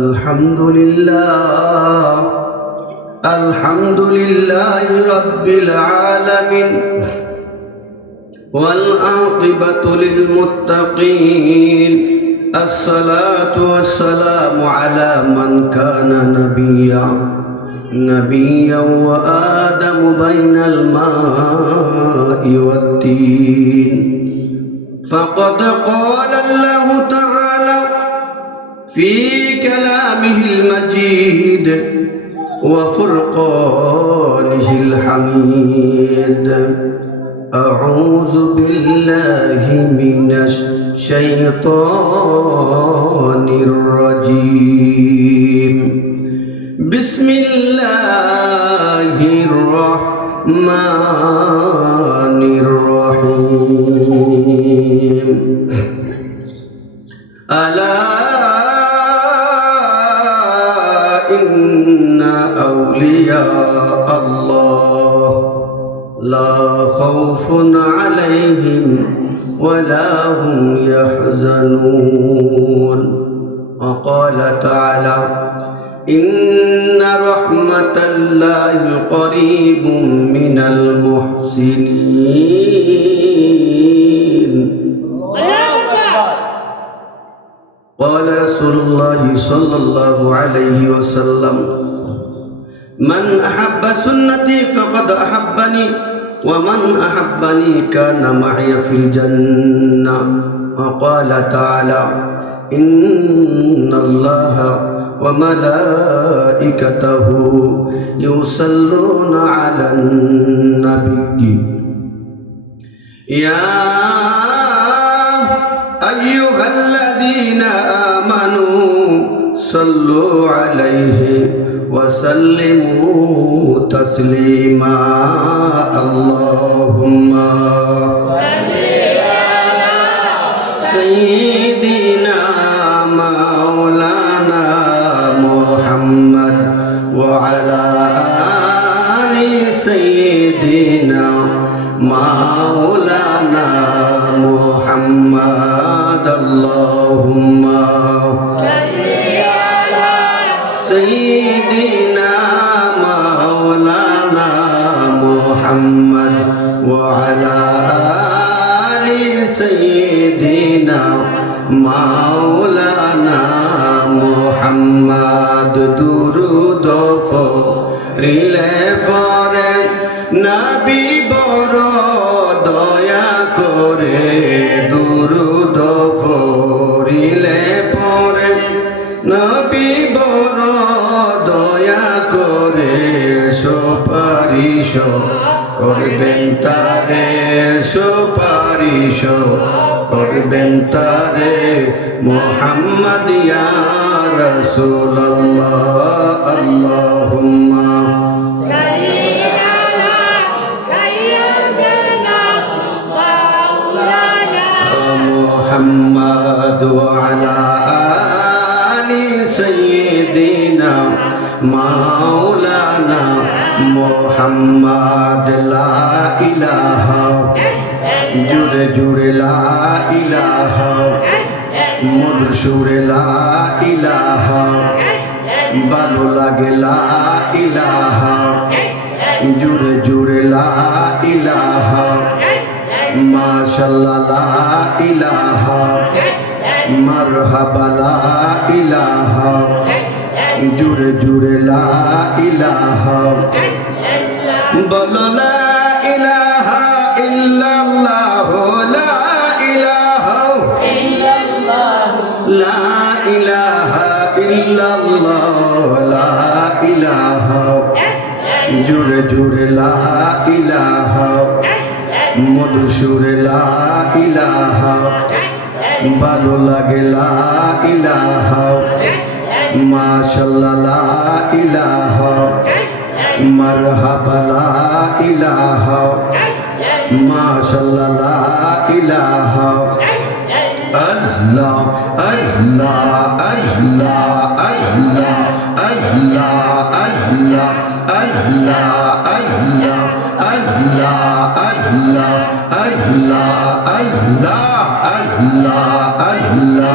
الحمد لله رب العالمين والعاقبة للمتقين الصلاة والسلام على من كان نبيا وآدم بين الماء والتين فقد قال الله تعالى في كلامه المجيد وفرقانه الحميد أعوذ بالله من الشيطان الرجيم بسم الله الرحمن الرحيم ألا إن أولياء الله لا خوف عليهم ولا هم يحزنون وقال تعالى إن رحمة الله قريب من المحسنين قال رسول الله صلى الله عليه وسلم من أحب سنتي فقد أحبني ومن أحبني كان معي في الجنة وقال تعالى إن الله وملائكته يصلون على النبي يا أيها الذين آمنوا صلوا عليه وسلموا تسليما اللهم صل على سيدنا مولانا محمد وعلى آل سيدنا مولانا محمد اللهم سيدنا مولانا محمد وعلى آل سيدنا مولانا محمد درود ফরিলে পরে নবী বড় দয়া করে দুরূদ ফরিলে পরে নবী বড় দয়া করে সুপারিশ করবেন তারে সুপারিশ করবেন তারে মুহাম্মদ ইয়া রাসূলুল্লাহ আল্লাহুম্মা সাল্লি আলা সাইয়্যিদিনা মাওলানা মুহাম্মদ ওয়া আলা আলি সাইয়্যিদিনা মাওলানা মুহাম্মদ লা ইলাহা জুরে জুরে লা ইলাহা মধুর সুরে লা ইলাহা ভালো লাগে লা ইলাহা জুরে জুরে লা ইলাহা মাশাআল্লাহ লা ইলাহা মারহাবা লা ইলাহা জুরে জুরে লা ইলাহা বলো লা ইলাহা ইল্লাল্লাহ লা ইলাহা ইল্লাল্লাহ লা ইলাহা ইল্লাল্লাহ লা ইলাহা জুরে জুরে লা ইলাহা মধুর সুরে লা ইলাহা ভালো লাগে লা ইলাহা মাশাআল্লাহ লা ইলাহা মারহাবা লা ইলাহা মাশাআল্লাহ লা ইলাহা আল্লাহ আল্লাহ আল্লাহ আল্লাহ আল্লাহ আল্লাহ আল্লাহ আল্লাহ আল্লাহ আল্লাহ আল্লাহ আল্লাহ আল্লাহ আল্লাহ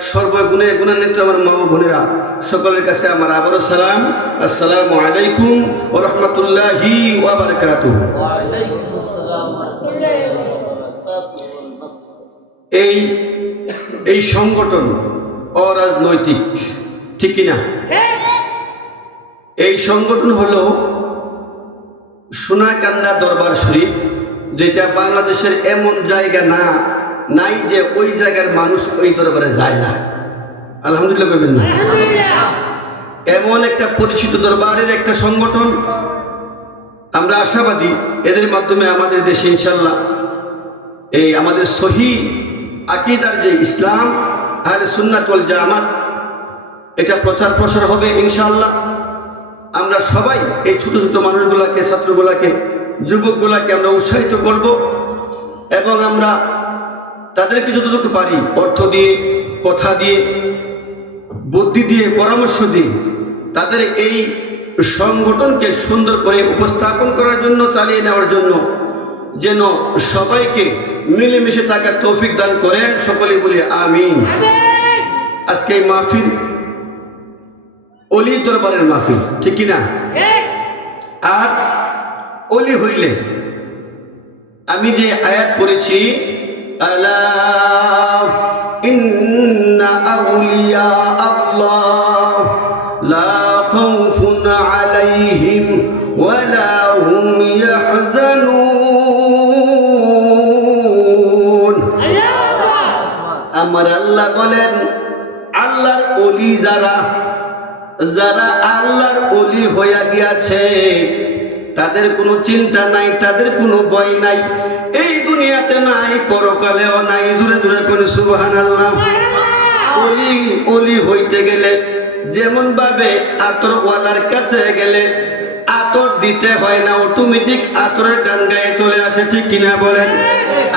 সর্বগুণে গুণান্বিত আমার মা ও বোনেরা, সকলের কাছে আমার আবারও সালাম। আসসালামু আলাইকুম ওয়া রাহমাতুল্লাহি ওয়া বারাকাতুহু। এই সংগঠন অরাজনৈতিক, ঠিক কিনা? এই সংগঠন হলো সোনাকান্দা দরবার শরীফ, যেটা বাংলাদেশের এমন জায়গা নাই যে ওই জায়গার মানুষ ওই দরবারে যায় না। আলহামদুলিল্লাহ বলবেন না? এমন একটা পরিচিত দরবারের একটা সংগঠন। আমরা আশাবাদী এদের মাধ্যমে আমাদের দেশে ইনশাল্লাহ এই আমাদের সহি আকীদার যে ইসলাম, আহলে সুন্নাত ওয়াল জামাত, এটা প্রচার প্রসার হবে ইনশাআল্লাহ। আমরা সবাই এই ছোট ছোট মানুষগুলাকে, ছাত্রগুলাকে, যুবকগুলাকে আমরা উৎসাহিত করব এবং আমরা তাদেরকে যতটুকু পারি অর্থ দিয়ে, কথা দিয়ে, বুদ্ধি দিয়ে, পরামর্শ দিয়ে তাদের এই সংগঠনকে সুন্দর করে উপস্থাপন করার জন্য, চালিয়ে নেওয়ার জন্য যেন সবাইকে মিলেমিশে থাকার তৌফিক দান করেন। সকলেই বলি আমিন। আজকে এই মাহফিল অলি দরবারের মাহফিল, ঠিক কিনা? আর অলি হইলে আমি যে আয়াত পড়েছি, আলা ইন্না আউলিয়া আল্লাহ লা খাউফুন আলাইহিম ওয়া লা হুম ইয়াহজানুন। আমার আল্লাহ বলেন, আল্লাহর অলি যারা আল্লাহর অলি হইয়া গিয়াছে তাদের কোনো চিন্তা নাই, তাদের কোনো ভয় নাই, এই দুনিয়াতে নাই, পরকালেও নাই। জোরে জোরে করে সুবহানাল্লাহ। অলি হইতে গেলে যেমন ভাবে আতরওয়ালার কাছে গেলে আতর দিতে হয় না, অটোমেটিক আতরের গান গায়ে চলে আসে, ঠিক কিনা বলেন?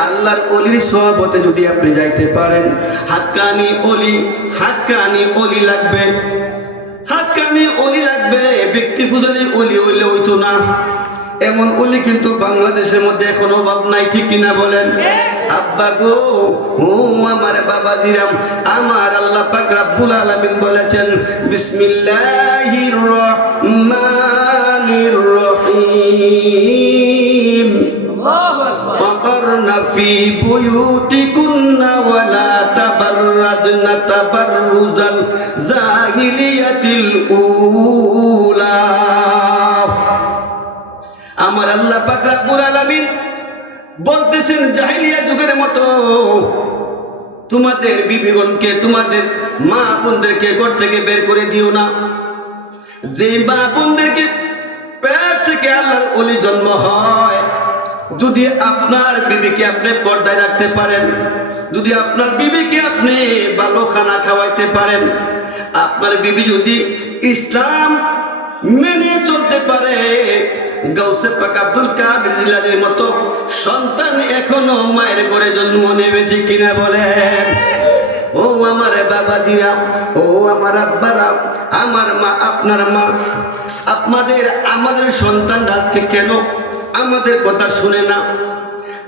আল্লাহর অলির সোহবতে যদি আপনি যাইতে পারেন, হাক্কানি অলি লাগবে, হাক্কানি অলি লাগবে। ব্যক্তি পূজারি অলি হইলে হইতো না, এমন অলি কিন্তু বাংলাদেশের মধ্যে এখন অভাব নাই, ঠিক কিনা বলেন? আব্বা গো, ও আমার বাবা দিরাম, আমার আল্লাহ পাক রব্বুল আলামিন বলেছেন, বিসমিল্লাহির রহমানির রহিম, ওয়াকারনা ফি বুয়ুতিকুন্না ওয়ালা তাবাররাজনা তাবাররুজাল জাহিলিয়াতিল উলা। আমার আল্লাহ পাক রব্বুল আলামিন বলতেছেন, জাহিলিয়া যুগের মতো তোমাদের বিবিগণকে, তোমাদের মা বোনদেরকে ঘর থেকে বের করে দিও না। যে মা বোনদেরকে পেট থেকে আল্লাহর ওলি জন্ম হয়, যদি আপনার বিবিকে আপনি পর্দায় রাখতে পারেন, যদি আপনার বিবিকে আপনি ভালো খানা খাওয়াইতে পারেন, আপনার বিবি যদি ইসলাম মেনে চলতে পারে, গাউসে পাক আব্দুল কাদের জিলানীর মতো সন্তান এখনো মায়ের ঘরে জন্ম নেবে, ঠিক কিনা বলেন? ও আমার বাবা দিরা, ও আমার আব্বারা, আমার মা, আপনার মা, আমাদের সন্তান আজকে কেন আমাদের কথা শুনে না?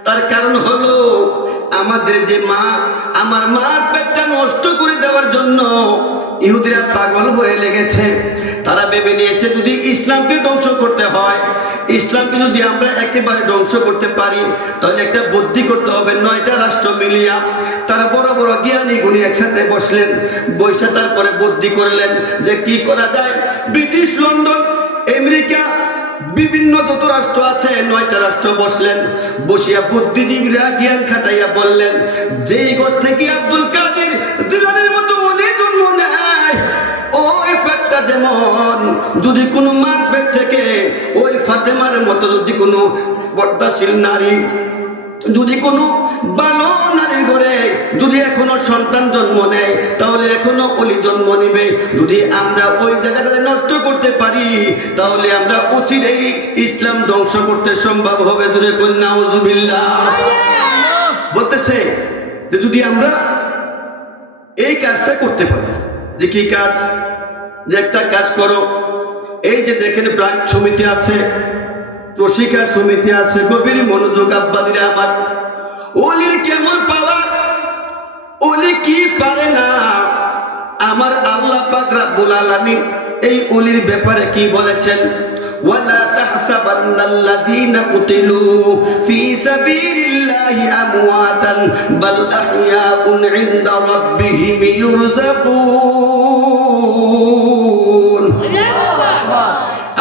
তার কারণ হলো আমাদের যে মা, আমার মার পেটটা নষ্ট করে দেওয়ার জন্য ইহুদিরা পাগল হয়ে লেগেছে। তারা ভেবে নিয়েছে যদি ইসলামকে ধ্বংস করতে হয়, ইসলামকে যদি আমরা একেবারে ধ্বংস করতে পারি, তাহলে একটা বুদ্ধি করতে হবে। 9টা রাষ্ট্র মিলিয়া তারা বড় বড় জ্ঞানী গুণী একসাথে বসলেন, বসে তারপরে বুদ্ধি করলেন যে কি করা যায়। ব্রিটিশ, লন্ডন, আমেরিকা, বিভিন্ন যত রাষ্ট্র আছে 9টা রাষ্ট্র বসলেন, বসিয়া বুদ্ধিজীবীরা জ্ঞান খাটাইয়া বললেন, যেই ঘর থেকে আব্দুল কাদের জিলানীর মতো ওলি জন্ম নেয়, ওই পেটটা যেমন যদি কোনো মার পেট থেকে ওই ফাতেমার মতো যদি কোনো পর্দাশীল নারী, যদি কোনো ভালো নারীর ঘরে যদি এখনো সন্তান জন্ম নেয়, তাহলে এখনো ওলি জন্ম নিবে। যদি আমরা ওই জায়গাটা নষ্ট করতে পারি, তাহলে আমরা অচিরেই ইসলাম ধ্বংস করতে সম্ভব হবে। দূরে কন্যা নাউজুবিল্লাহ বলতেছে যে যদি আমরা এই কাজটা করতে পারি, যে কি কাজ? যে একটা কাজ করো, এই যে দেখেন প্রাক সমিতি আছে, প্রশিক্ষা সমিতি আছে, গভীর মনোযোগ আব্বাদিরা আমার, ওলির কেমন পাওয়ার, ওলি কি পারে না? আমার আল্লাহ পাক রব্বুল আলামিন এই ওলির ব্যাপারে কি বলেছেন? ওয়ালা তাহসাবান্নাল্লাযীনা কুতিলু ফি সাবিলিল্লাহি আমওয়াতান বাল আহইয়াউন ইনদা রাব্বিহিম ইউরযাকুন।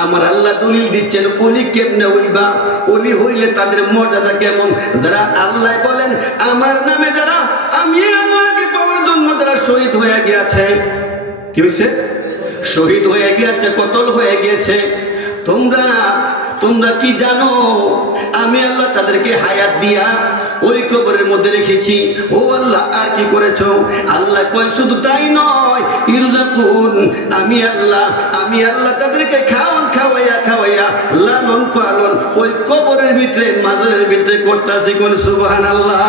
আমার আল্লাহ দলিল দিচ্ছেন ওলি কেমনে হইবা, ওলি হইলে তাদের মর্যাদা কেমন। যারা আল্লাহ বলেন আমার নামে যারা আমি আল্লাহকে পাওয়ার জন্য যারা শহীদ হয়ে গিয়েছে, কি হয়েছে? শহীদ হয়ে গিয়েছে, কতল হয়ে গিয়েছে। তোমরা কি জানো আমি আল্লাহ তাদেরকে হায়াত দিয়া ওই কবরের মধ্যে রেখেছি। ও আল্লাহ আর কি করেছো? আল্লাহ কয় শুধু তাই নয়, ইরযাকুন, আমি আল্লাহ তাদেরকে খাওয়াইয়া লালন পালন ওই কবরের ভিতরে মাজারের ভিতরে করতেছি। কোন সুবহানাল্লাহ।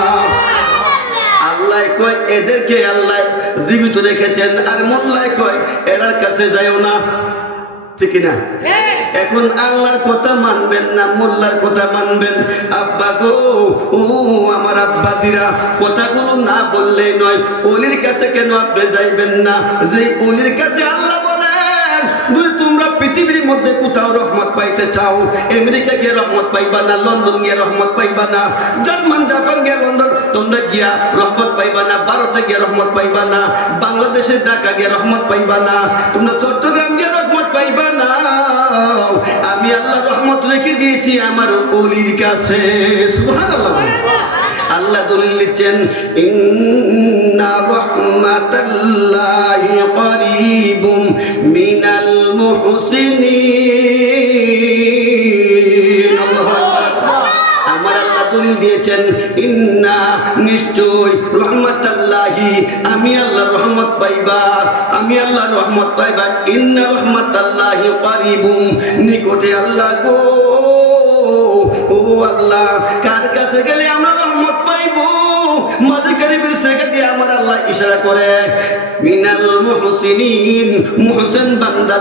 আল্লাহ কয় এদেরকে আল্লাহ জীবিত রেখেছেন, আর মোল্লায় কয় এরার কাছে যাইও না, ঠিক না? এখন আল্লাহর কথা মানবেন না মোল্লার কথা মানবেন? আব্বা গো, ও আমার আব্বা দিরা, কথাগুলো না বললেই নয়। ওলির কাছে কেন আপনি যাইবেন না? যে ওলির কাছে আল্লাহ বলেন যদি তোমরা পৃথিবীর মধ্যে কোথাও রহমত পাইতে চাও, আমেরিকা গিয়ে রহমত পাইবা না, লন্ডন গিয়ে রহমত পাইবা না, জার্মান জাপান গিয়ে লন্ডন তোমরা গিয়া রহমত পাইবা না, ভারতে গিয়ে রহমত পাইবা না, বাংলাদেশের ঢাকা গিয়ে রহমত পাইবা না, তোমরা চট্টগ্রাম গিয়ে রহমত পাইবা না। আমি আল্লাহ রহমত রেখে দিয়েছি আমার ওলির কাছে। সুবহানাল্লাহ। আল্লাহ দলিল দিচ্ছেন ইন্না রাহমাতাল্লাহি করিবুম মিনাল মুহসিনিন। আল্লাহু আকবার। আমার আল্লাহ দলিল দিয়েছেন ইন্না, নিশ্চয়, রহমাতাল্লাহি, আমি আল্লাহ রহমত পাইবা, ইন্না রহমাতাল্লাহি করিবুম, নিকটে আল্লাহ গো। ও আল্লাহ, কার কাছে গেলে আমরা রহমত পাইবো? মাঝে কারিবের শেখা দিয়ে আমার আল্লাহ ইশারা করে মিনাল মুহসিনিন, মুহসিন বান্দা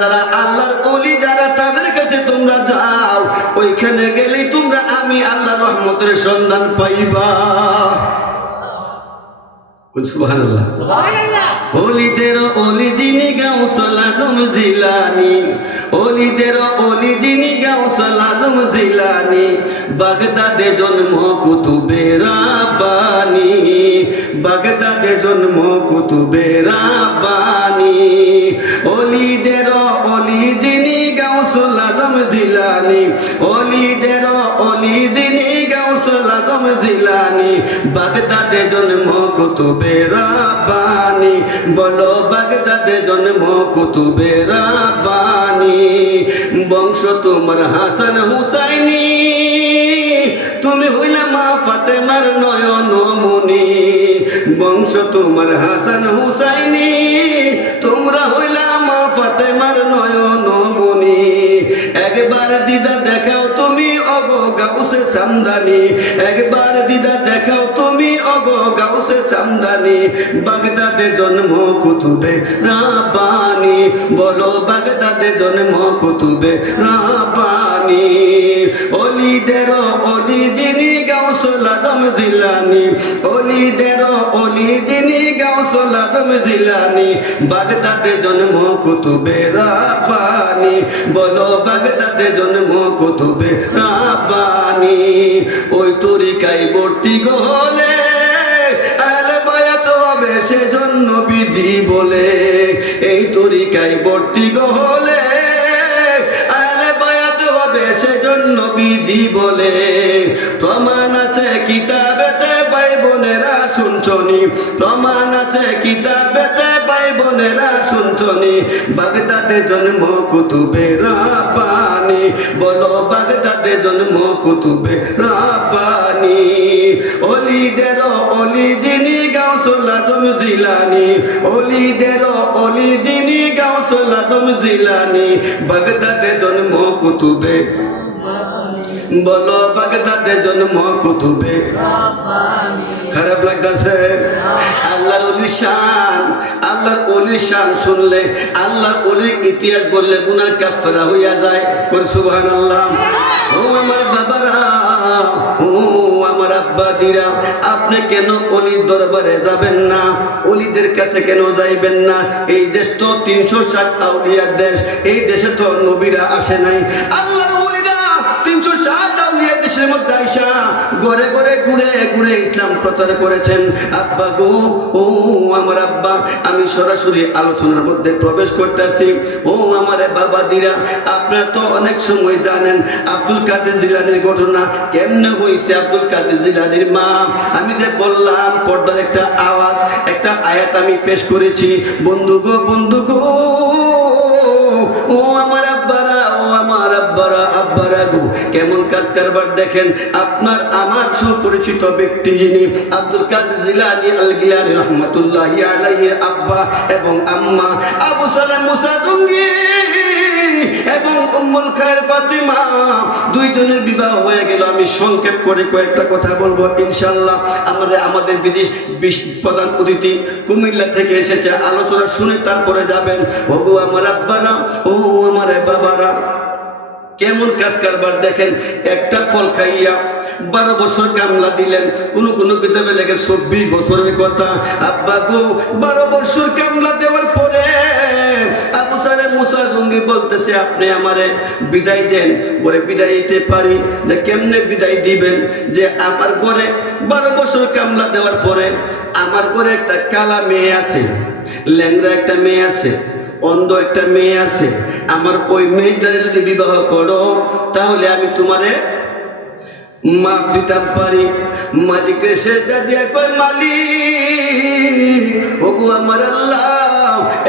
যারা আল্লাহর ওলি যারা, তাদের কাছে তোমরা যাও, ওইখানে গেলেই তোমরা আমি আল্লাহ রহমতের সন্ধান পাইবা। সুবহানাল্লাহ। ওলিদের ওলি যিনি গাউসুল আজম জিলানী, ওলিদের ওলি যিনি গাউসুল আজম জিলানী, বাগদাদে জন্ম কুতুবে রাব্বানী, বাগদাদে জন্ম কুতুবে রাব্বানী। ওলিদের ওলি যিনি গাউসুল আজম জিলানী, ওলিদের ওলি যিনি গাউসুল আজম জিলানী, বাগদাদে জন্ম কুতুবে রাব্বানী। বলো বাগদাদে জন্ম কুতুবে রাব্বানী। বংশ তোমার হাসান হুসাইনি, তুমি হইলা মা ফাতেমার নয়ন মনি। বংশ তোমার হাসান হুসাইনি, তোমরা হইলা মা ফাতেমার নয়ন মনি। একবার দিদার দেখাও তুমি অগো গাউসে সামদানি, একবার দিদার দেখাও তুমি অগো গাউসে সামদানি। বাগদাদে জন্ম কুতুবে রাব্বানী, বলো বাগদাদে জন্ম কুতুবে রাব্বানী। ওলিদের ওলি যিনি গাউসুল আজম জিলানী, ওলিদের ওলি যিনি গাউসুল আজম জিলানী, বাগদাদে জন্ম কুতুবে রাব্বানী। বলো বাগদাদে জন্ম কুতুবে রাব্বানী। ওই তরিকায় ভর্তি হলে আহলে বায়াত হবে সেজন্য বিজি বলে, এই তরিকায় ভর্তি হলে আহলে বায়াত হবে সেজন্য বিজি বলে। প্রমাণ আছে কিতাবেতে ভাই বোনেরা শুনছনি, প্রমাণ আছে কিতাবেতে ভাই বোনেরা শুনছনি। বাগদাদে জন্ম কুতুবে রাব্বানী, বলো বাগদাদে জন্ম কুতুবে রাব্বানী। ওলিদের ওলি যিনি গাউসুল আজম জিলানী, ওলিদের ওলি যিনি গাউসুল আজম জিলানী, বাগদাদে জন্ম কুতুবে, বলো বাগদাদে জন্ম কুতুবে। খারাপ লাগতেছে? আল্লাহর ওলির শান, আল্লাহর ওলির শান শুনলে, আল্লাহর ওলির ইতিহাস বললে গুনার কাফারা হইয়া যায়। কোন সুবহানাল্লাহ। ও আমার বাবারা, ও আমার আব্বা বাবাদিরা, আপনি কেন অলির দরবারে যাবেন না? অলিদের কাছে কেন যাইবেন না? এই দেশ তো 360 আউলিয়ার দেশ। এই দেশে তো নবীরা আসে নাই। আল্লাহর ওলিরা 360 আউলিয়া দেশের মধ্যে আইসা ঘরে ঘরে ঘুরে ঘুরে ইসলাম প্রচার করেছেন। আব্বা গো, ও আমার আব্বা, আমি সরাসরি আলোচনার মধ্যে প্রবেশ করতেছি। ও আমার বাবাদিরা, আপনারা তো অনেক সময় জানেন আব্দুল কাদের জিলানীর ঘটনা কেমনে হয়েছে। আব্দুল কাদের জিলানীর মা, আমি যে বললাম পর্দার একটা আওয়াজ, একটা আয়াত আমি পেশ করেছি। বন্ধু গো, বন্ধু গো, ও আমার আব্বারা, ও আমার আব্বারা, আব্বারা গো, কেমন কাজ কারবার দেখেন। আপনার আমার সুপরিচিত ব্যক্তি যিনি আব্দুল কাদের জিলানী আল গিলানী রহমাতুল্লাহি আলাইহির আব্বা এবং আম্মা আবু সালাম মুসা জঙ্গি এবং উম্মুল খায়ের ফাতিমা, দুইজনের বিবাহ হয়ে গেল। আমি সংক্ষেপ করে কয়েকটা কথা বলবো ইনশাআল্লাহ। আমাদের বিশেষ প্রধান অতিথি কুমিল্লা থেকে এসেছে, আলোচনা শুনে তারপরে যাবেন। ওগো আমার আব্বারা, ও আমার বাবারা, কেমন কাজ কারবার দেখেন। একটা ফল খাইয়া 12 বছর কামলা দিলেন। কোন কিতাবে লেগে 24 বছরের কথা। আব্বা গো, 12 বছর কামলা দেওয়ার পরে আবু সালেম মুসা জঙ্গি বলতেছে, আপনি আমারে বিদায় দেন। বলে বিদায় দিতে পারি, যে কেমনে বিদায় দিবেন? যে আমার ঘরে 12 বছর কামলা দেওয়ার পরে আমার ঘরে একটা কালা মেয়ে আছে, ল্যাংড়া একটা মেয়ে আছে, অন্ধ একটা মেয়ে আছে। আমার ওই মেয়েটারে যদি বিবাহ করো তাহলে আমি তোমারে মাপ দিতে পারি। মালিকের সেজদা দিয়া কয়, মালিক ওগো আমার আল্লাহ,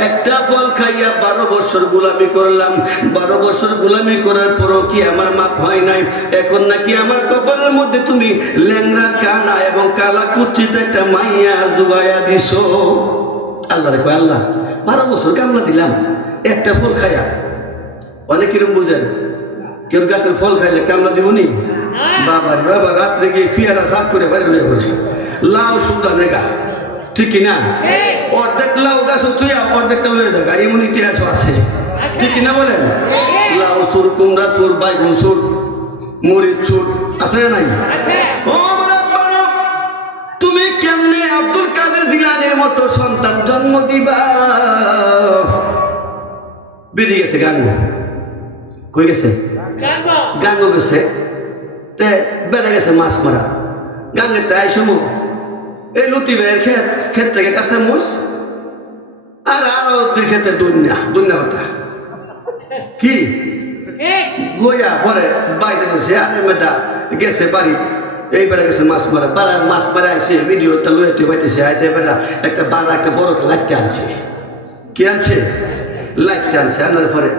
একটা ফল খাইয়া 12 বছর গোলামি করলাম। 12 বছর গোলামি করার পরও কি আমার মাপ হয় নাই? এখন নাকি আমার কপালের মধ্যে তুমি ল্যাংড়া, কানা এবং কালা কুচিত একটা মাইয়া জুগাইয়া দিছো। আল্লাহ রে কয়, আল্লাহ 12 বছর কামলা দিলাম, একটা ফল খাইয়া। অনেক কিরম বুঝেন, কেউ গাছের ফল খাইলে কামলা দিবনি? বাবার বাবা, রাত্রে গিয়ে ফিয়ারা সাফ করে বাইরে লয়ে করে লাউ সুলতানের গা, ঠিক কিনা? অর্ধেক লাউ গাছ তুই অর্ধেকটা লয়ে থাকা, এমন ইতিহাসও আছে, ঠিক কিনা বলেন? লাউ সুর, কুমড়া সুর, বাইগুন সুর, মরিচ সুর, আছে না নাই? ও আমার আব্বারা, তুমি কেমনে আব্দুল কাদের জিলানীর মতো সন্তান জন্ম দিবা? বেরিয়ে গেছে গাঙ্গ, কই গেছে? গাঙ্গ গেছে, তে বেড়ে গেছে মাছ মারা। গাঙ্গের তাই সমু এই লুতি ভাইয়ের ক্ষেত থেকে কাছে মুস আর আরো 2 ক্ষেতের দুনিয়া কথা কি লইয়া পরে বাইরে গেছে। আর মেয়েটা গেছে বাড়ি, এইবারে গেছে মাছ মারা। মাছ মারা আসে ভিডিওটা লইয়া তুই বাইতেছে। আইতে বেড়া একটা একটা বড় লাইটটা আনছে। কি আনছে? লাইটটা আনছে। আনার পরে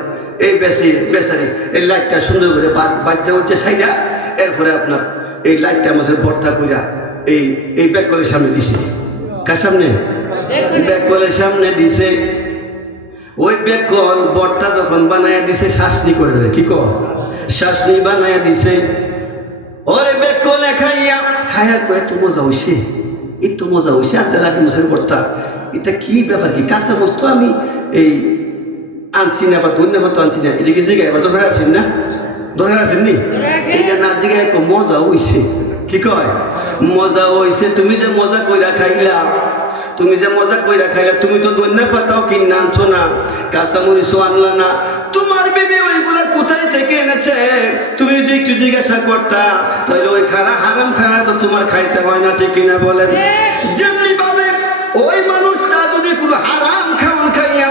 এই বেচারি এই লাইটটা সুন্দর করে বাচ্চা উঠছে সাইডা। এরপরে আপনার এই লাইটটা আমাদের বর্তা কইরা এই ব্যাককলের সামনে দিছে। কার সামনে? ব্যাককলের সামনে দিছে। ওই ব্যাককল বর্তা যখন বানায়া দিছে, শাসনি করে দেবে, কি কর শাসনি বানায়া দিছে। ওরে ব্যাককলে খাইয়া এত মজা হইছে, এত মজা হইছে। আর লাঠি মাছের বর্তা, এটা কি ব্যাপার? কি কাঁচা বস্তু আমি এই আনছি না, বা ধন্যবাদ আনছি না, এদিকে জায়গায় এবার ধরে আছেন না? ধরে আছেন নি? এইটা না জায়গায় মজা হইছে। কি কয়? মজা হইছে। তুমি যে মজা কইরা খাইলা, তুমি তো দন্যা পাতাও কিনে আনছো না, কাঁচামরিচও আনলা না। তোমার বেবি ওইগুলা কোথায় থেকে এনেছে? তুমি যদি একটু জিজ্ঞাসা করতা তাহলে ওই হারাম খানা তো তোমার খাইতে হয় না, ঠিক কিনা বলেন? যেমনি ভাবে ওই মানুষটা যদি কোনো হারাম খাওয়ান খাইয়া,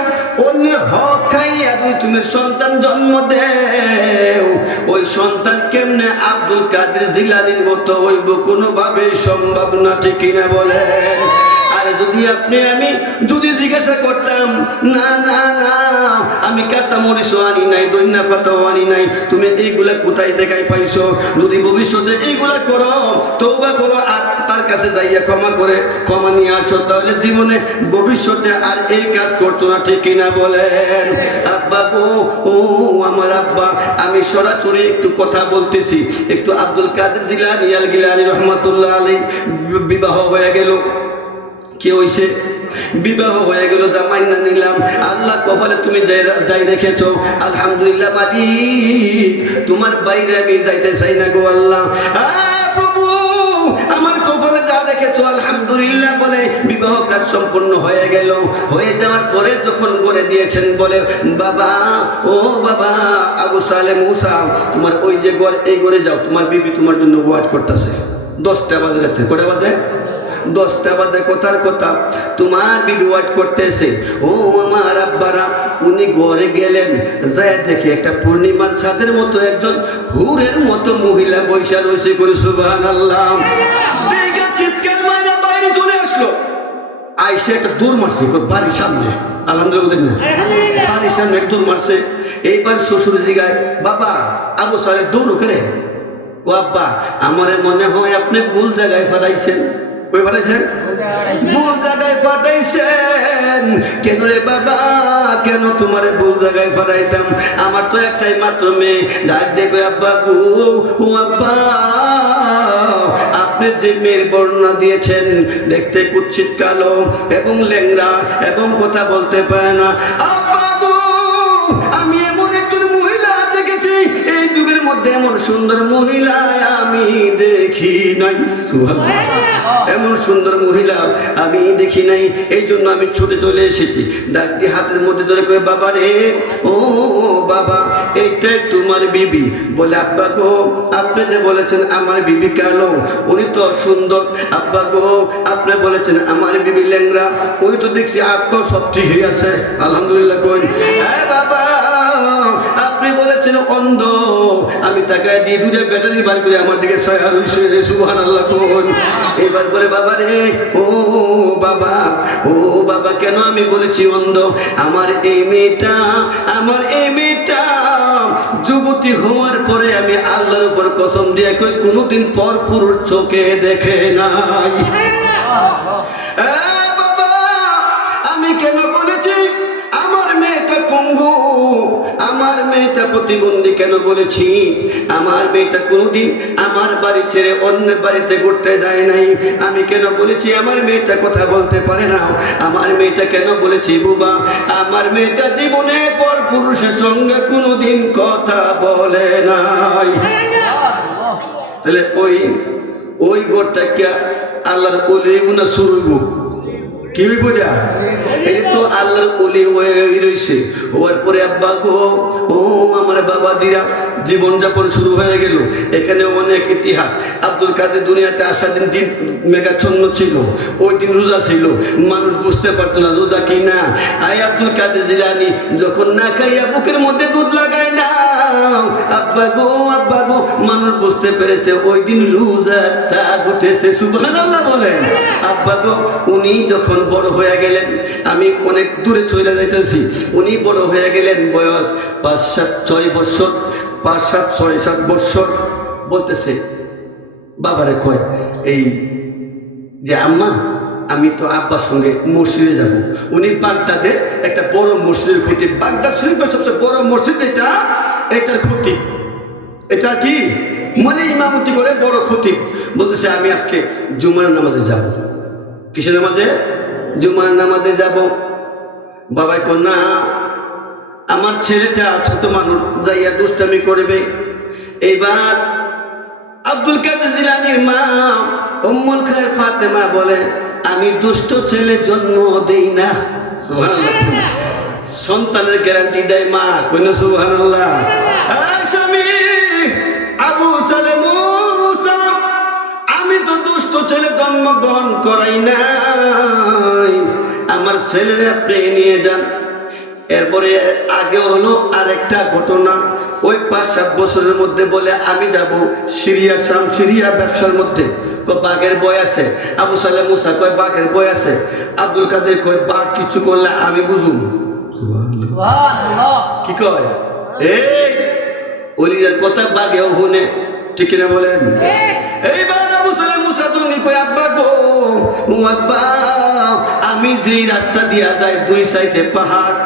অন্যের হক খাইয়া যদি তুমি সন্তান জন্ম দেও, ওই সন্তান কেমনে আব্দুল কাদের জিলানীর মতো হইব? কোনোভাবে সম্ভব না, ঠিক কিনা বলেন? আরে আমি যদি জিজ্ঞাসা করতাম, না না না আমি কাঁচা মরিচও আনি নাই, দৈন্যা পাতাও আনি নাই, তুমি এইগুলা কোথায় থেকে পাইছো? যদি ভবিষ্যতে এইগুলা করো, তওবা করো, আর তার কাছে যাইয়া ক্ষমা নিয়ে আসো, তাহলে জীবনে ভবিষ্যতে আর এই কাজ করতো না, ঠিক কিনা বলেন? আব্বা ও আমার আব্বা, আমি সরাসরি একটু কথা বলতেছি। একটু আব্দুল কাদের জিলানী আল গিলানী রহমাতুল্লাহ আলাইহি বিবাহ হয়ে গেল। কি হইছে? বিবাহ হয়ে গেল, জামাই না নিলাম। আল্লাহ কপালে তুমি যাই রেখেছো, আলহামদুলিল্লাহ মালিক। তোমার বাইরে আমি যাইতে চাই না গো আল্লাহ। প্রভু আমার রেখেছো আলহামদুলিল্লাহ বলে বিবাহ কাজ সম্পূর্ণ হয়ে গেল। হয়ে যাওয়ার পরে যখন করে দিয়েছেন বলে বাবা, ও বাবা আবু সালে মুসা, তোমার ওই যে ঘর, এই ঘরে যাও, তোমার বিবি তোমার জন্য ওয়াট করতেছে। 10টা বাজে রাতে, কটা বাজে? 10টা বাজে কথার কথা, তোমার বিবি ওয়াট করতেছে। ও আমার আব্বারা, উনি ঘরে গেলেন, যায় দেখে একটা পূর্ণিমার ছাদের মতো একজন হুরের মতো মহিলা বৈশা রয়েছে করে সুবহানাল্লাহ। দেখে চিৎকার মাইরা বাইরে চলে আসলো। আইসে একটা দৌড় মারছে বাড়ির সামনে, আলহামদুলিল্লাহ বাড়ির সামনে একটা দৌড় মারছে। এইবার শ্বশুর জিগায়, বাবা আবু সালে দৌড় করে। ও আব্বা, আমারে মনে হয় আপনি ভুল জায়গায় ফাটাইছেন। কই ফাটাইছেন? ভুল জায়গায় ফাটাইছেন। কেন রে বাবা, কেন তোমারে ভুল জায়গায় ফাটাইতাম? আমার তো একটাই মাত্র মেয়ে। ডাক দেখো আব্বা গো, ও আব্বা, আপনি যে মেয়ের বর্ণনা দিয়েছেন, দেখতে কুৎসিত কালো এবং ল্যাংড়া এবং কথা বলতে পারে না। আব্বা গো, আমি এমন একজন মহিলা দেখেছি, এই যুগের মধ্যে এমন সুন্দর মহিলা আমি দেখি নাই। সুবহানাল্লাহ, এমন সুন্দর মহিলা আমি দেখি নাই। এই জন্য আমি ছুটে চলে এসেছি। ডাক দিয়ে হাতের মধ্যে ধরে কয়ে, বাবা রে, ও বাবা, এইটাই তোমার বিবি। বলে আব্বা গো, আপনি যে বলেছেন আমার বিবি কালো, উনি তো সুন্দর। আব্বা গো, আপনি বলেছেন আমার বিবি ল্যাংড়া, উনি তো দেখছি আপনার সব ঠিকই আছে, আলহামদুলিল্লাহ। কই, হ্যাঁ বাবা, আপনি বলেছেন অন্ধ। আমি টাকা দিয়ে দুটো ব্যাটারি বার করে আমার দিকে ছায়া রইছে, সুবহানাল্লাহ। কোন এবার বলে, বাবা রে, ও বাবা, ও বাবা, কেন আমি বলেছি অন্ধ? আমার এই মেয়েটা যুবতী হওয়ার পরে আমি আল্লাহর উপর কসম দিয়ে কই কোনোদিন পর পুরুষ চোখে দেখে নাই। বাবা, আমি কেন বলেছি আমার মেয়েটা পঙ্গু, আমার মেয়েটা প্রতিবন্ধী? কেন বলেছি? আমার মেয়েটা কোনোদিন আমার বাড়ি ছেড়ে অন্য বাড়িতে ঘুরতে যায় নাই। আমি কেন বলেছি আমার মেয়েটা কথা বলতে পারে না? আমার মেয়েটা কেন বলেছি বুবা, আমার মেয়েটা জীবনে পর পুরুষের সঙ্গে কোনোদিন কথা বলে নাই। তাহলে ওই গোটা কে আল্লাহর ওলি গুনা শুরু কি হইব না? এটা তো আল্লাহর ওলি হয়ে রয়েছে। হওয়ার পরে আব্বা গো, ও আমার বাবা দিরা, জীবনযাপন শুরু হয়ে গেল। এখানে অনেক ইতিহাস। আব্দুল কাদের দুনিয়াতে আসার দিন মেঘাচ্ছন্ন ছিল, ওই দিন রোজা ছিল, মানুষ বুঝতে পারতো না রোজা কি না। আব্দুল কাদের জিলানী যখন না খাইয়া বুকের মধ্যে দুধ লাগায় না, আব্বা গো মানুষ বুঝতে পেরেছে ওই দিন রোজার চাঁদ উঠেছে। সুবহানাল্লাহ বলেন। আব্বা গো, উনি যখন বড় হয়ে গেলেন, আমি অনেক দূরে চলে যাইতেছি, উনি বড় হয়ে গেলেন, বয়স 5-7-6 বছর, 5-7-6-7 বছর। বলতেছে বাবারে কয়, এই যে আম্মা, আমি তো আব্বার সঙ্গে মসজিদে যাব। উনি বাগদাদের একটা বড় মসজিদের খতিব, বাগদাদ শরীফের সবচেয়ে বড় মসজিদ এটার খতিব। এটা কি মানে ইমামতি করে বড় খতিব। বলতেছে আমি আজকে জুমার নামাজে যাব। কিসের নামাজে? জুমার নামাজে যাব। বাবা কো, না, আমার ছেলেটা ছোট মানুষ, যাইয়া দুষ্টামি করবে। এইবার আব্দুল কাদের জিলানীর মা উম্মুল খায়ের ফাতেমা বলে, আমি দুষ্ট ছেলে জন্ম দেই না। সুবহানাল্লাহ, সন্তানের গ্যারান্টি দেয় মা। কইন সুবহানাল্লাহ। স্বামী আবু সালে মুসা, আমি তো দুষ্ট ছেলে জন্মগ্রহণ করাই নাই, আমার ছেলেরে আপনি নিয়ে যান। এরপরে আগে হলো আরেকটা ঘটনা, ওই 5-7 বছরের মধ্যে বলে আমি যাব সিরিয়া ব্যবসার মধ্যে। বাঘের বয় আছে। আবু সালে মুসা কয় বাঘের বয় আছে। আব্দুল কাদের কয় বাঘ কিছু করলে আমি বুঝুম। কি কয়? এই ওলিয়ার কথা বাঘেও শুনে, ঠিক কিনা বলেন? এইবার আবু সালে মুসা তুমি কয়, আব্বা গো, ও আব্বা, আমি যেই রাস্তা দিয়া যাই 2 সাইডে পাহাড়,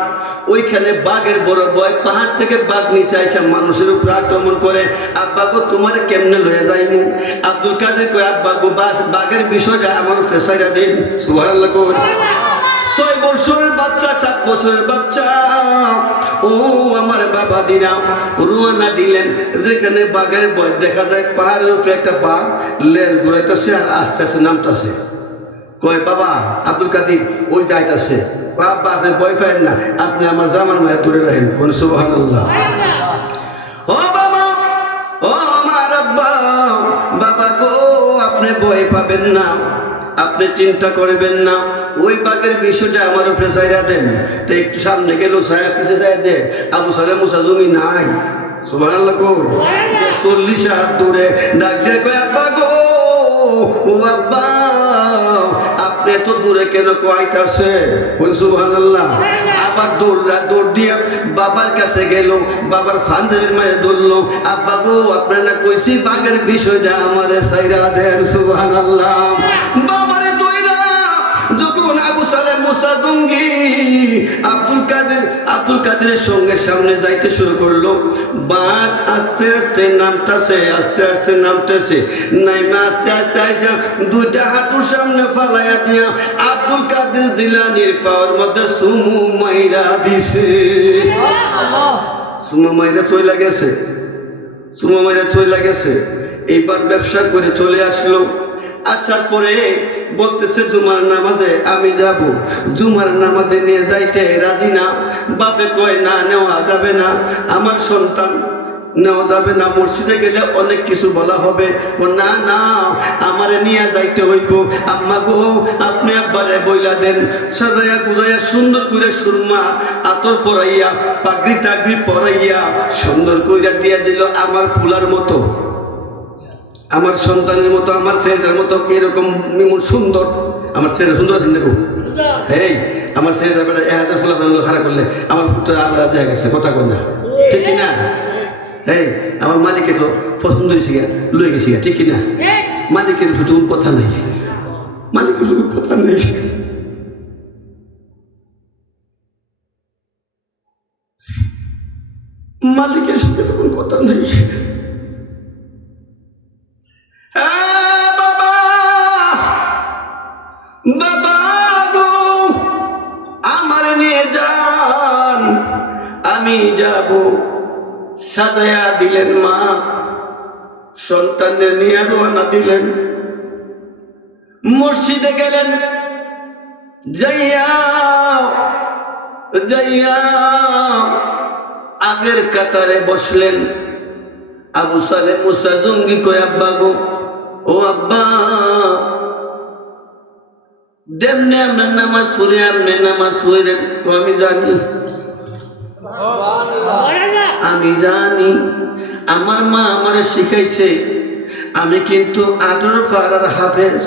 ওইখানে বাঘের বড় বয়, পাহাড় থেকে বাঘ নিচে এসে মানুষের উপর আক্রমণ করে। আব্বা গো, তোমার কেমনে লয়ে যাইমু? আব্দুল কাদের কয়, আব্বা গো, বাঘের বিষয়টা আমার ফেসাইরা দিন। সুবহানাল্লাহ। 6 বছরের বাচ্চা, 7 বছরের বাচ্চা, ও আমার বাবা দিনা রুয়ানা দিলেন যেখানে বাঘের ভয় দেখা যায়। পাহাড়ের উপরে একটা বাঘ লেজ ঘুরাইতেছে আর আস্তে আস্তে নামতেছে। কয় বাবা আব্দুল কাদির ওই যাইতেছে। বাবা আপনি ভয় পাইেন না, আপনি আমার জামার মায়ের ধরে রাখেন। কোন সুবহানাল্লাহ। ও বাবা, ও আমার আব্বা, বাবা গো আপনি ভয় পাবেন না, আপনি চিন্তা করবেন না, ওই বাঘের বিষয়টা আমার উপরে ছাইরা দেন। তো একটু সামনে গেল, ছায়া পিছিয়ে যায় দে, আবু সালেহ মুসা জমি নাই। সুবহানাল্লাহ। 40 হাত দূরে ডাক দিয়ে কয় আব্বা গো, ও আব্বা আপনি এত দূরে কেন কয়তাছে? কোন সুবহানাল্লাহ। আবার দৌড় দিয়ে বাবার কাছে গেল, বাবার ফান্দের মায়ে ধরলো, আব্বা গো আপনার না কইছি বাঘের বিষয়টা আমারে ছাইরা দেন। সুবহানাল্লাহ। বাবারে দইরা যখন আবু সালেহ মুসা জঙ্গি আব্দুল কাদেরের সঙ্গে সামনে যাইতে শুরু করলো, বাঘ আস্তে আস্তে নামতেছে, আস্তে আস্তে নামতেছে, নাইমা আস্তে আস্তে আইসা 2টা হাঁটুর সামনে ফালাইয়া দিয়া আব্দুল কাদের জিলানির পাওয়ার মধ্যে সুমু মাইরা দিছে। সুমু মাইরা চইলা গেছে, সুমু মাইরা চইলা গেছে। এইবার ব্যবসা করে চলে আসলো। আসার পরে বলতেছে জুমার নামাজে আমি যাব, জুমার নামাজে নিয়ে যাইতে রাজি না। বাপে কয় না নেওয়া যাবে না, আমার সন্তান নেওয়া যাবে না, মসজিদে গেলে অনেক কিছু বলা হবে। না না আমারে নিয়ে যাইতে হইব। আম্মা গো আপনি আব্বারে বইলা দেন, সাজাইয়া গুজাইয়া সুন্দর করে সুরমা আতর পরাইয়া পাগড়ি টাগড়ি পরাইয়া সুন্দর কইরা দিয়ে দিল। আমার ফুলার মতো, আমার সন্তানের মতো, আমার ছেলেটার মতো এরকম সুন্দর। আমার ছেলে সুন্দর আছেন দেখো, এই আমার ছেলেটা বেটা 1000 ফুলা খারাপ করলে আমার ফুটটা আলাদা দেখা গেছে। কথা কই না, ঠিক কিনা? এই আমার মালিকে তো পছন্দ হয়েছে গা, লয়ে গেছি গা, ঠিক কিনা? মালিকের ফুটে কোন কথা নেই, মালিকের কোন কথা নেই। মালিকের সঙ্গে তো কোন কথা নেই। বাবা গো আমার নিয়ে যান, আমি যাব। সাজায়া দিলেন মা, সন্তানের নিয়ে রওনা দিলেন। মসজিদে গেলেন, যাইয়া যাইয়া আগের কাতারে বসলেন। আবু সালেহ মুসা জঙ্গি কয় আব্বা গো, ও আব্বা দেমনে আপনার নামাজ পড়ে আপনি নামাজ পড়েন। তো আমি জানি, আমি জানি, আমার মা আমারে শিখাইছে, আমি কিন্তু 18 পারার হাফেজ।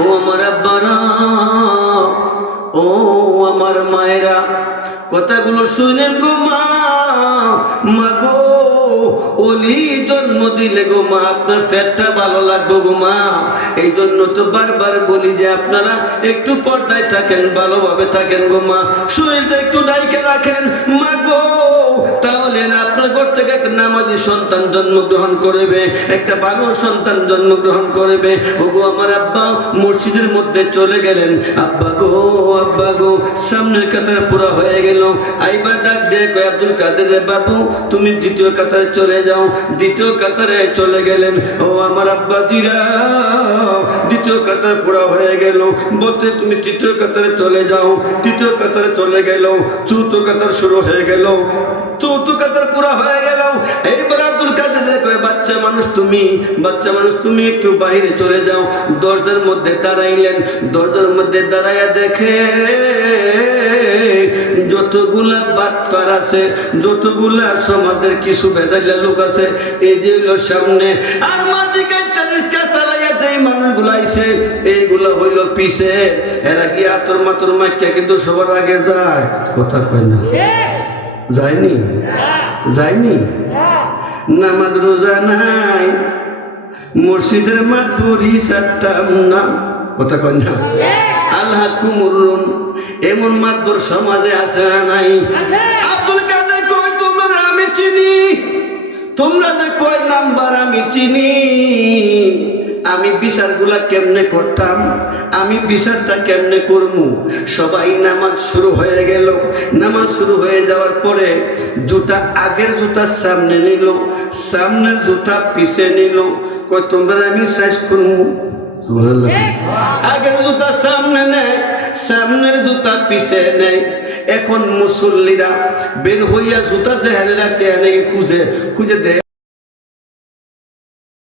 ও আমার আব্বারা, ও আমার মায়েরা, কথাগুলো শুনেন গো মা। মা গো ওলি জন্ম দিলে গো মা আপনার পেটটা ভালো লাগবে গো মা। এই জন্য তো বারবার বলি যে আপনারা একটু পর্দায় থাকেন, ভালোভাবে থাকেন গো মা, শরীরটা একটু ডাইকে রাখেন মা গো। তাহলে না আপনার ঘর থেকে একটা নামাজি সন্তান জন্মগ্রহণ করবে, একটা ভালো সন্তান জন্মগ্রহণ করবে। ও গো আমার আব্বা মসজিদের মধ্যে চলে গেলেন। আব্বা গো সামনের কাতার পুরা হয়ে গেল। আইবার ডাক দিয়ে কয় আব্দুল কাদের বাবু তুমি দ্বিতীয় কাতারে চলে যাও। দ্বিতীয় কাতারে চলে গেলেন। ও আমার আব্বা দিরা দ্বিতীয় কাতার পুরা হয়ে গেল, বলতে তুমি তৃতীয় কাতারে চলে যাও। তৃতীয় কাতারে চলে গেল, চতুর্থ কাতার শুরু হয়ে গেল, চতুর্থ কাতার পুরা হয়ে গেল। এইবার আব্দুল কাদের কয় বাচ্চা মানুষ তুমি একটু বাইরে চলে যাও। দরজার মধ্যে দাঁড়াইলেন। দরজার মধ্যে দাঁড়াইয়া দেখে যতগুলা বাটপার আছে, যতগুলা সমাজের কিছু বেজাইলা লোক আছে, এই যে হইল সামনে, আর মাটিকে রিস্কা চালাইয়া যেই মানুষগুলো আইছে এইগুলা হইল পিছে। এরা কি আতর মাতর মাইকা কিন্তু সবার আগে যায়। কথা কয় না, যায়নি। নামাজ রোজা নাই, মসজিদের মাঠ পড়ি সারতাম না। কথা কয় না, আল্লাহ কুমুরুন এমন মাতবর সমাজে আছে না নাই? আব্দুল কাদের কয় তোমরা আমি চিনি, তোমরা যে কয় নাম্বার আমি চিনি, আমি বিচারগুলা কেমনে করতাম, আমি বিচারটা কেমনে করমু। সবাই নামাজ শুরু হয়ে গেল। নামাজ শুরু হয়ে যাওয়ার পরে জুতা, আগের জুতা সামনে নিল, সামনের জুতা পিছে নিল। কই তোমরা আমি শেষ করমু। আগের জুতা সামনে নেয়, সামনের জুতা পিছে নেয়। এখন মুসল্লিরা বের হইয়া জুতা দেহারে রাখছে, খুঁজে খুঁজে দেয়